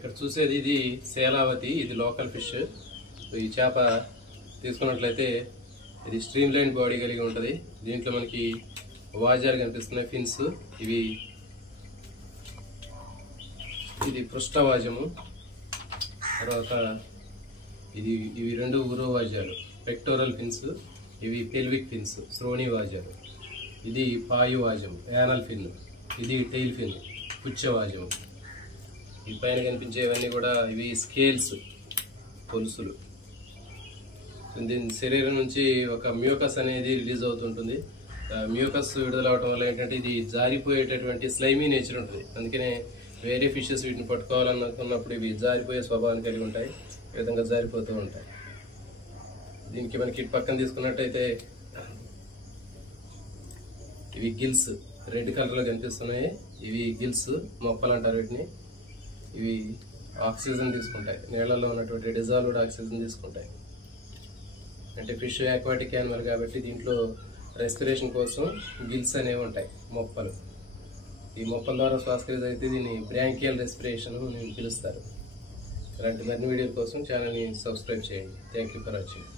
ఇక్కడ చూసేది ఇది శేలావతి, ఇది లోకల్ ఫిష్. ఈ చేప తీసుకున్నట్లయితే ఇది స్ట్రీమ్ లైన్ బాడీ కలిగి ఉంటుంది. దీంట్లో మనకి వాజాలు కనిపిస్తున్నాయి, ఫిన్స్. ఇది పృష్ఠవాజము. తర్వాత ఇవి రెండు ఉరోవాజాలు, పెక్టోరల్ ఫిన్స్. ఇవి పెల్విక్ ఫిన్స్, శ్రోణి వాజాలు. ఇది పాయువాజం, యానల్ ఫిన్. ఇది టెయిల్ ఫిన్, పుచ్చవాజం. ఈ పైన కనిపించేవన్నీ కూడా ఇవి స్కేల్స్, పొలుసులు. దీని శరీరం నుంచి ఒక మ్యూకస్ అనేది రిలీజ్ అవుతుంటుంది. మ్యూకస్ విడుదలవటం వల్ల ఏంటంటే ఇది జారిపోయేటటువంటి స్లైమీ నేచర్ ఉంటుంది. అందుకనే వేరే ఫిషెస్ వీటిని పట్టుకోవాలనుకున్నప్పుడు ఇవి జారిపోయే స్వభావాన్ని కలిగి ఉంటాయి. ఈ విధంగా జారిపోతూ ఉంటాయి. దీనికి మనకి ఇటు పక్కన తీసుకున్నట్టయితే ఇవి గిల్స్ రెడ్ కలర్లో కనిపిస్తున్నాయి. ఇవి గిల్స్, మొప్పలు అంటారు వీటిని. ఇవి ఆక్సిజన్ తీసుకుంటాయి, నీళ్లలో ఉన్నటువంటి డిజాల్వ్డ్ ఆక్సిజన్ తీసుకుంటాయి. అంటే ఫిష్ ఆక్వాటిక్ యానిమల్ కాబట్టి దీంట్లో రెస్పిరేషన్ కోసం గిల్స్ అనేవి ఉంటాయి, మొప్పలు. ఈ మొప్పల ద్వారా శ్వాసక్రియ అయితే దీన్ని బ్రాంకియల్ రెస్పిరేషన్ అని పిలుస్తారు. ఇలాంటి మరిన్ని వీడియోల కోసం ఛానల్ని సబ్స్క్రైబ్ చేయండి. Thank you for watching.